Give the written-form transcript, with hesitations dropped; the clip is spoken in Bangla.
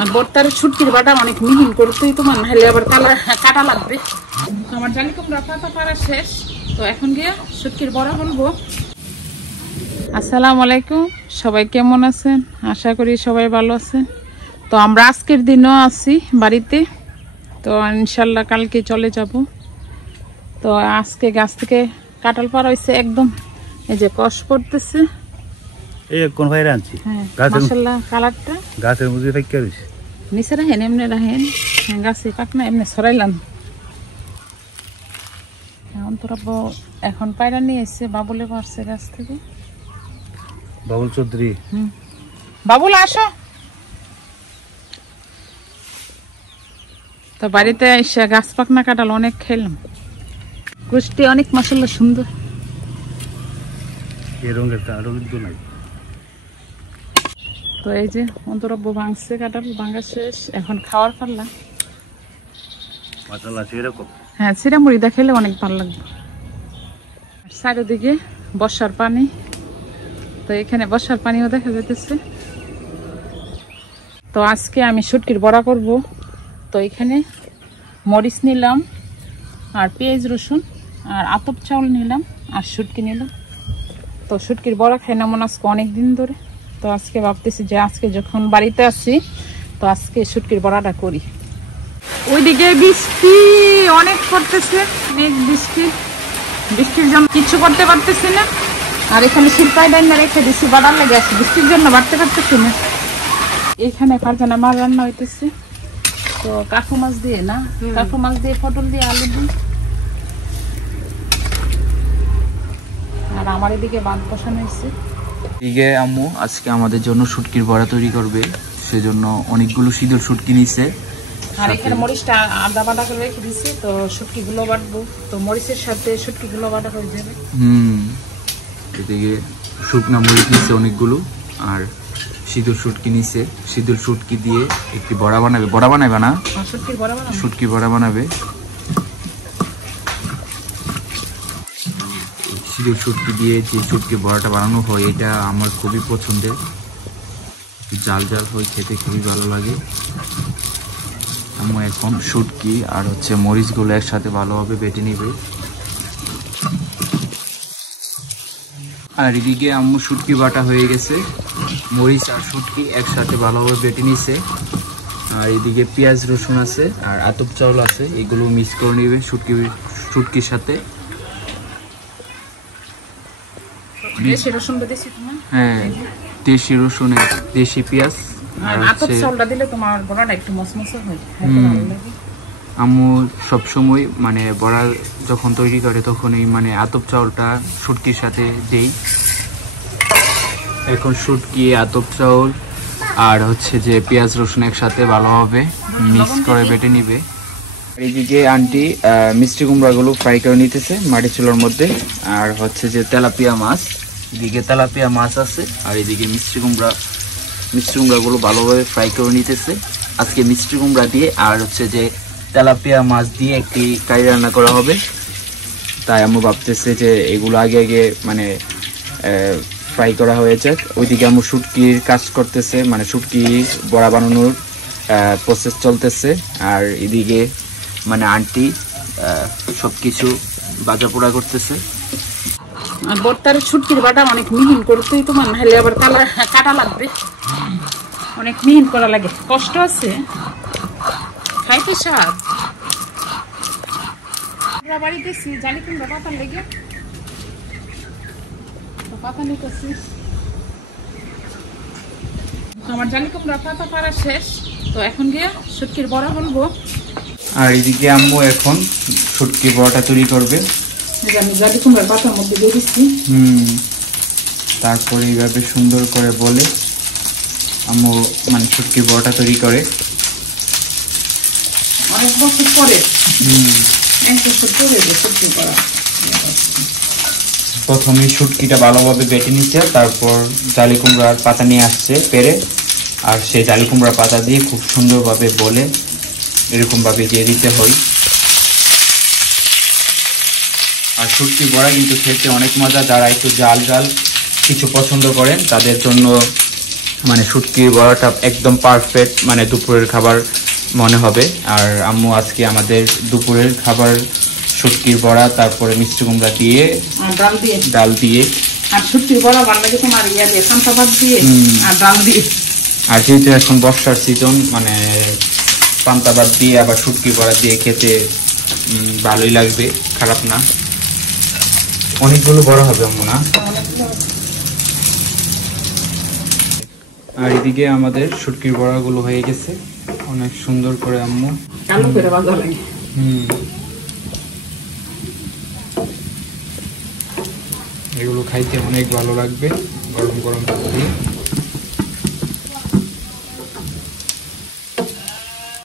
আর বর্তার শুটকির বাটা অনেক মিহিন করতেই তোমার নাহলে আবার কাটা লাগবে। আমার জালি কুমড়া পাতা পাড়া শেষ, তো এখন গিয়ে শুটকির বড়া বলবো। আসসালামু আলাইকুম, সবাই কেমন আছেন? আশা করি সবাই ভালো আছেন। তো আমরা আজকের দিনও আছি বাড়িতে, তো ইনশাল্লাহ কালকে চলে যাব। তো আজকে গাছ থেকে কাঁঠাল পাড়া হয়েছে, একদম এই যে কষ পড়তেছে। এই কোন ভাই রাঁধছি? হ্যাঁ মাশাআল্লাহ, কালারটা গাছের মধ্যে পাইকা রইছে। নিচে রাখেন, এমনি রাখেন, গাছে পাক না এমনি ছড়াইলাম। এখন তোরা এখন পায়রা নিয়ে এসছে, বাবুলে পারছে গাছ থেকে। বাবুল চৌধুরী। বাবুল আসো। তো বাড়িতে এসে গাছ পাকনা কাঁঠাল অনেক খেলাম, কুষ্টি অনেক মাশাআল্লাহ সুন্দর। এই রঙের রঙিন তো নাই। তো এই যে অন্তরব্য ভাঙছে কাঁঠাল, ভাঙা শেষ, এখন খাওয়ার পারলাম। মাশাআল্লাহ সেরকম। হ্যাঁ, চিড়ামুড়ি দা খেলে অনেক ভালো লাগবে। চারিদিকে বর্ষার পানি, তো এখানে বর্ষার পানিও দেখা যাইতেছে। তো আজকে আমি শুটকির বড়া করব। তো এখানে মরিচ নিলাম, আর পেঁয়াজ রসুন, আর আতপ চাউল নিলাম, আর শুটকি নিলাম। তো শুটকির বড়া খাই না মনে আজকে অনেক দিন ধরে। তো আজকে ভাবতেছি যে আজকে যখন বাড়িতে আছি, তো আজকে শুটকির বড়াটা করি। ওইদিকে বৃষ্টি অনেক পড়তেছে, অনেক বৃষ্টি, বৃষ্টির জন্য কিছু করতে পারতেছি না। আর এখানে শিল্পাই রান্না রেখে দিচ্ছি, বাড়ার লেগে আছে, বৃষ্টির জন্য বাড়তে পারতেছি না। এখানে ফারজানা মাছ রান্না হইতেছে, তো কাকু মাছ দিয়ে না, কাকু মাছ দিয়ে, পটল দিয়ে, আলু দিয়ে। আর আমার এদিকে বাঁধ বসানো হয়েছে। এদিকে আম্মু আজকে আমাদের জন্য শুটকির বড়া তৈরি করবে, সেজন্য অনেকগুলো সিঁদুর শুটকি নিছে। আর এখানে মরিচটা আদা বাটা করে রেখে দিচ্ছি, তো শুটকি গুলো বাটবো। তো মরিচের সাথে শুটকি গুলো বাটা হয়ে যাবে। এদিকে শুকনা মরিচ নিচ্ছে অনেকগুলো, আর সিঁদুর শুটকি নিচ্ছে। সিঁদুর শুটকি দিয়ে একটি বড়া বানাবে। বড়া বানাবে না, শুটকির বড়া বানাবে। শুটকি বড়া বানাবে। সিঁদুর শুটকি দিয়ে যে শুটকি বড়াটা বানানো হয়, এটা আমার খুবই পছন্দের। জাল জাল হয়, খেতে খুবই ভালো লাগে। আম্মু এখন শুটকি আর মরিচগুলো একসাথে ভালোভাবে বেটে নিবে। আর এদিকে আম্মু শুটকি বাটা হয়ে গেছে, মরিচ আর শুটকি একসাথে ভালোভাবে বেটে নিছে। আর এদিকে পেঁয়াজ রসুন আছে, আর আতপ চাউল আছে, এগুলো মিক্স করে নিবে শুটকির সাথে। দেশি রসুন দিয়েছি তোমার? হ্যাঁ, দেশি রসুন, দেশি পেঁয়াজ। আর আতপ চাউলটা দিলে তোমার বড়াটা একটু মসমসে হয়, ভালো লাগে। আম্মু সবসময় মানে বড়া যখন তৈরি করে তখনই মানে আতপ চাউলটা শুটকির সাথে দেই। এখন শুটকি, আতপ চাউল আর যে পেঁয়াজ রসুন একসাথে ভালোভাবে মিক্স করে বেটে নিবে। এইদিকে আন্টি মিষ্টি কুমড়াগুলো ফ্রাই করে নিতেছে মাটি চুলার মধ্যে। আর যে তেলাপিয়া মাছ, এদিকে তেলাপিয়া মাছ আছে, আর এদিকে মিষ্টি কুমড়াগুলো ভালোভাবে ফ্রাই করে নিতেছে। আজকে মিষ্টি কুমড়া দিয়ে আর যে তেলাপিয়া মাছ দিয়ে একটি কারি রান্না করা হবে। তাই আম্মু ভাবতেছে যে এগুলো আগে মানে ফ্রাই করা হয়ে যাক। ওইদিকে আম্মু শুটকির কাজ করতেছে, মানে শুটকি বড়া বানানোর প্রসেস চলতেছে। আর এদিকে মানে আন্টি সবকিছু বাজা পোড়া করতেছে। আর বর্তার শুটকির বাটা অনেক মিহিন করতেই তোমার নাহলে আবার কাটা লাগবে, অনেক মিহিন করা লাগে, কষ্ট আছে খাইতে স্বাদ। আমরা বাড়িতে জালি কুমড়া পাতা লেগে পাতা নিতেছি। আমার জালি কুমড়া পাতা পাড়া শেষ, তো এখন গিয়ে শুটকির বড়া বলবো। আর এদিকে আম্মু এখন শুটকির বড়াটা তৈরি করবে। আমি জালি কুমড়ার পাতার মধ্যে দিয়ে দিচ্ছি। তারপরে এইভাবে সুন্দর করে বলে আম্মু মানে শুটকির বড়াটা তৈরি করে। অনেক বছর পরে, 1 বছর পরে শুটকি করা। প্রথমে শুটকিটা ভালোভাবে বেটে নিচ্ছে, তারপর জালি কুমড়ার পাতা নিয়ে আসছে পেরে, আর সেই জালি কুমড়ার পাতা দিয়ে খুব সুন্দরভাবে বলে এরকমভাবে দিয়ে দিতে হয়। আর শুটকি বড়া কিন্তু খেতে অনেক মজা। যারা একটু জাল কিছু পছন্দ করেন তাদের জন্য মানে শুটকির বড়াটা একদম পারফেক্ট, মানে দুপুরের খাবার মনে হবে। আর আম্মু আজকে আমাদের দুপুরের খাবার শুটকির বড়া, তারপরে মিষ্টি কুমড়া দিয়ে ডাল দিয়ে আর শুটকির বড়া বানালে তোমার ইয়া দিয়ে পান্তা ভাত দিয়ে আর ডাল দিয়ে। আর যেহেতু এখন বর্ষার সিজন, মানে পান্তা ভাত দিয়ে আবার শুটকি বড়া দিয়ে খেতে ভালোই লাগবে, খারাপ না। অনেকগুলো বড় হবে আম্মু না? আর এদিকে আমাদের শুটকির বড়াগুলো হয়ে গেছে অনেক সুন্দর করে আম্মু কালো করে ভাজা লাগে। এগুলো খাইতে অনেক ভালো লাগবে গরম গরম ভাত দিয়ে।